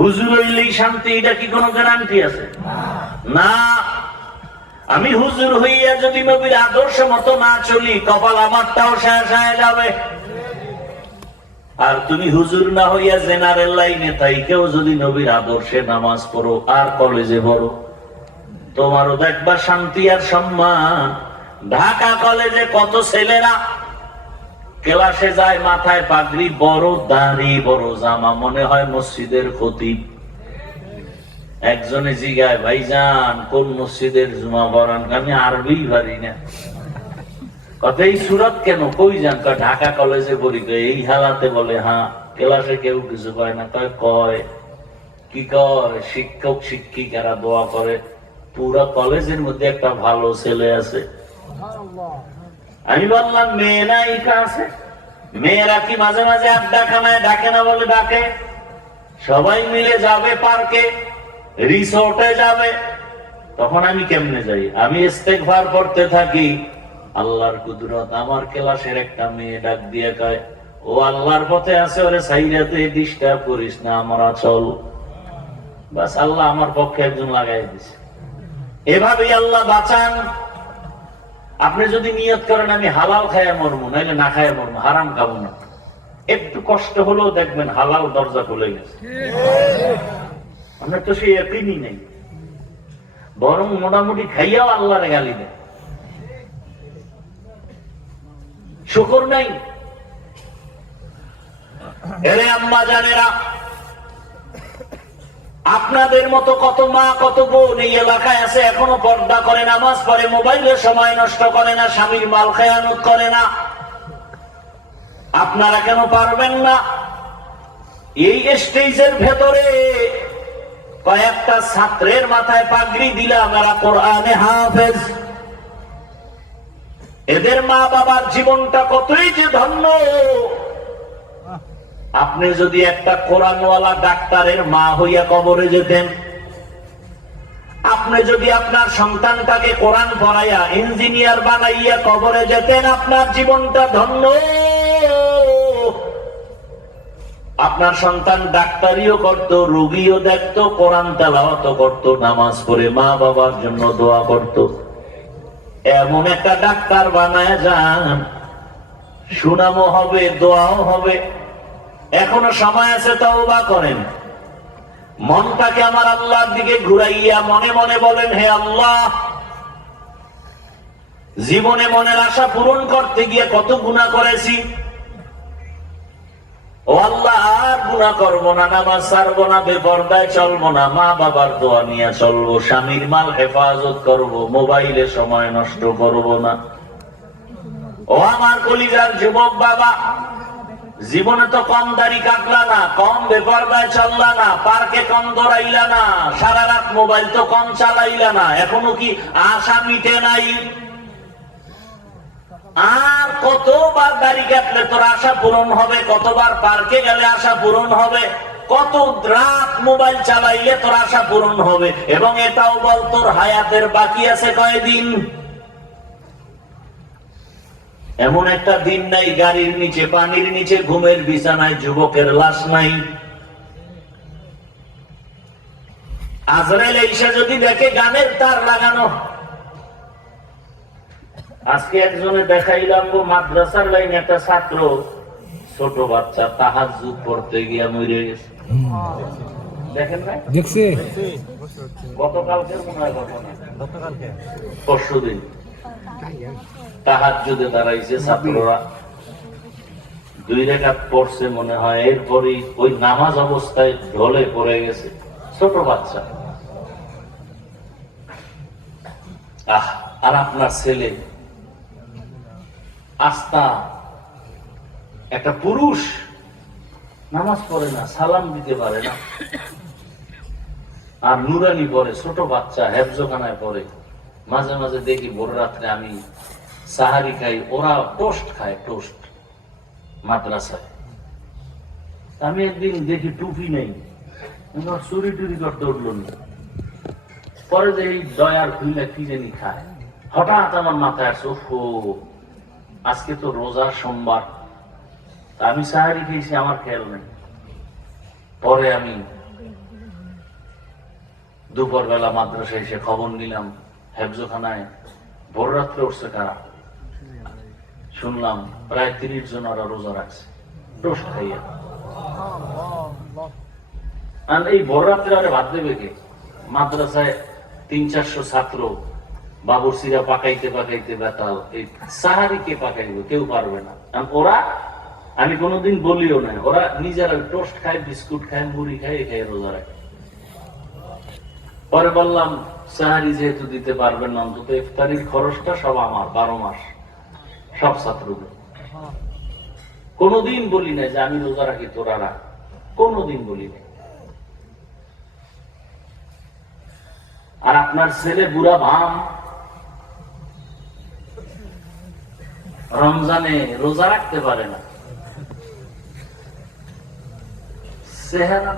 হুজুর হইলেই শান্তি, এটা কি কোনো গ্যারান্টি আছে? না। আমি হুজুর হইয়া যদি নবীর আদর্শ মতো না চলি, কপাল আমারটাও শেষ হয়ে যাবে। আর তুমি হুজুর না হইয়া জেনারেল লাইনে থাইকেও যদি নবীর আদর্শে নামাজ পড়ো আর কলেজে পড়ো, তোমারও দেখবা শান্তি আর সম্মান। ঢাকা কলেজে কত ছেলেরা ক্লাসে যায়, মাথায় পাগড়ি, বড় দাড়ি, বড় জামা, মনে হয় মসজিদের খতিব। একজনে জিগায়, ভাইজান কোন মসজিদের জুমা পড়ান? আমি আরবি পারি না। কত এই সুরত কেন? কই যান? ঢাকা কলেজে পড়ি। এই হালাতে বলে হ্যাঁ। ক্লাসে কেউ কিছু কয় না। কয় কি কয়? শিক্ষক শিক্ষিকারা দোয়া করে, পুরো কলেজের মধ্যে একটা ভালো ছেলে আছে। আমি বললাম মেয়েরা ইকা আছে? মেয়েরা কি মাঝে মাঝে আড্ডাখানায় ডাকে না? বলে ডাকে। সবাই মিলে যাবে পার্কে, রিসোর্টে যাবে। তখন আমি কেমনে যাই? আমি ইস্তেগফার করতে থাকি। আল্লাহর কুদরত, আমার ক্লাসের একটা মেয়ে ডাক দিয়ে কয়, ও আল্লাহর পথে আছে, ওরে সাইরাতে ডিস্টার্ব করিস না, আমরা চল। বাস, আল্লাহ আমার পক্ষে একজন লাগাই দিছে। এভাবেই আল্লাহ বাঁচান। আপনি যদি নিয়ত করেন আমি হালাল খায়া মরবো, নাইলে না খায়া মরবো, হারাম খাবো না, একটু কষ্ট হলেও দেখবেন হালাল দরজা খুলে গেছে। আপনার তো সেই একই নেই, বরং মোটামুটি খাইয়াও আল্লাহরে গালি দেয়, শুকর নাই। এরে আম্মা জানেরা, আপনাদের মতো কত মা কত বোন এই এলাকায় আছে, এখনো পর্দা করে, নামাজ পড়ে, মোবাইলে সময় নষ্ট করে না, স্বামীর মাল খেয়ানত করে না। আপনারা কেন পারবেন না? এই স্টেজের ভেতরে কয়েকটা ছাত্রের মাথায় পাগড়ি দিলাম, এরা কোরআনে হাফেজ। এদের মা বাবার জীবনটা কতই যে ধন্য। আপনি যদি একটা কোরআনওয়ালা ডাক্তারের মা হইয়া কবরে যেতেন, আপনি যদি আপনার সন্তানটাকে কোরআন পড়াইয়া ইঞ্জিনিয়ার বানাইয়া কবরে যেতেন, আপনার জীবনটা ধন্য। আপনার সন্তান ডাক্তারিও করত, রোগীও দেখত, কোরআন তেলাওয়াত করত, নামাজ পড়ে মা বাবার জন্য দোয়া করত। এমন একটা ডাক্তার বানায় যান, সুনামও হবে, দোয়াও হবে। এখনো সময় আছে, তওবা করেন। মনটাকে আমার আল্লাহর দিকে ঘুরাইয়া মনে মনে বলেন, হে আল্লাহ, জীবনে মনের আশা পূরণ করতে গিয়ে কত গুনাহ করেছি। ও আল্লাহ, আর গুনাহ করবো না, নামাজ ছাড়বো না, বেপরদায় চলবো না, মা বাবার দোয়া নিয়ে চলবো, স্বামীর মাল হেফাজত করবো, মোবাইলে সময় নষ্ট করবো না। ও আমার কলিজার যুবক বাবা, জীবনে তো কম দাড়ি কাটলা না, কম বেপরদায় চললা না, পার্কে কম দৌড়াইলা না, সারা রাত মোবাইল তো কম চালাইলা না, এখনো কি আশা মিটে নাই? আর কতবার দাড়ি কাটলে তোর আশা পূরণ হবে? কতবার পার্কে গেলে আশা পূরণ হবে? কত রাত মোবাইল চালাইলে তোর আশা পূরণ হবে? এবং এটাও বল, তোর হায়াতের বাকি আছে কয়দিন? এমন একটা দিন নাই গাড়ির নিচে, পানির নিচে, ঘুমের বিছানায় যুবকের লাশ নাই। আজরাইল এসে যদি দেখে গানের তার লাগানো। আজকে একজনে দেখাইলাম, মাদ্রাসার লাইনে একটা ছাত্র, ছোট বাচ্চা, তাহাজ্জুদ পড়তে গিয়া মরে গেছে। দেখেন না? দেখছি গতকালকের মনে হয় ঘটনা, পরশুদিন তাহাজ্জুদে দাঁড়াইছে ছাত্ররা, 2 রাকাত পড়ছে মনে হয়, এরপরই ওই নামাজ অবস্থায় ঢলে পড়ে গেছে, ছোট বাচ্চা। আর আপনার ছেলে আস্তা একটা পুরুষ, নামাজ পড়ে না, সালাম দিতে পারে না, আর নুরানি পড়ে, ছোট বাচ্চা, হেফজখানায় পড়ে। মাঝে মাঝে দেখি ভোর রাত্রে আমি সাহারি খাই, ওরা টোস্ট খায়, টোস্ট মাদ্রাসায়। আমি একদিন দেখি টুপি নেই, চুরি টুরি করতে উঠল না। পরে যে এই দয়ার খুলে কি জানি খায়, হঠাৎ আমার মাথায় আসো, আজকে তো রোজার সোমবার, আমি সাহারি খেয়েছি, আমার খেয়াল নেই। পরে আমি দুপুর বেলা মাদ্রাসায় এসে খবর নিলাম হেফজখানায় ভোর রাত্রে উঠছে কারা, শুনলাম প্রায় 30 জন ওরা রোজা রাখছে টোস্ট খাইয়া। আর এই ভোর রাত্রে আরে ভাত দেবে কে? মাদ্রাসায় 300-400 ছাত্র, বাবুর্চিরা পাকাইতে পাকাইতে বেতাল, এই সাহারি কে পাকাইবে? কেউ পারবে না। কারণ ওরা, আমি কোনোদিন বলিও না, ওরা নিজেরা টোস্ট খায়, বিস্কুট খায়, মুড়ি খায়, খায় রোজা রাখে। পরে বললাম সাহারি যেহেতু দিতে পারবেন না, অন্তত ইফতারির খরচটা সব আমার, 12 মাস সব ছাত্রদের। কোনোদিন বলি না যে আমি রোজা রাখি তোরা রাখ, কোনোদিন বলি না। আর আপনার ছেলে বুড়া ভাম রমজানে রোজা রাখতে পারে না, চেহারা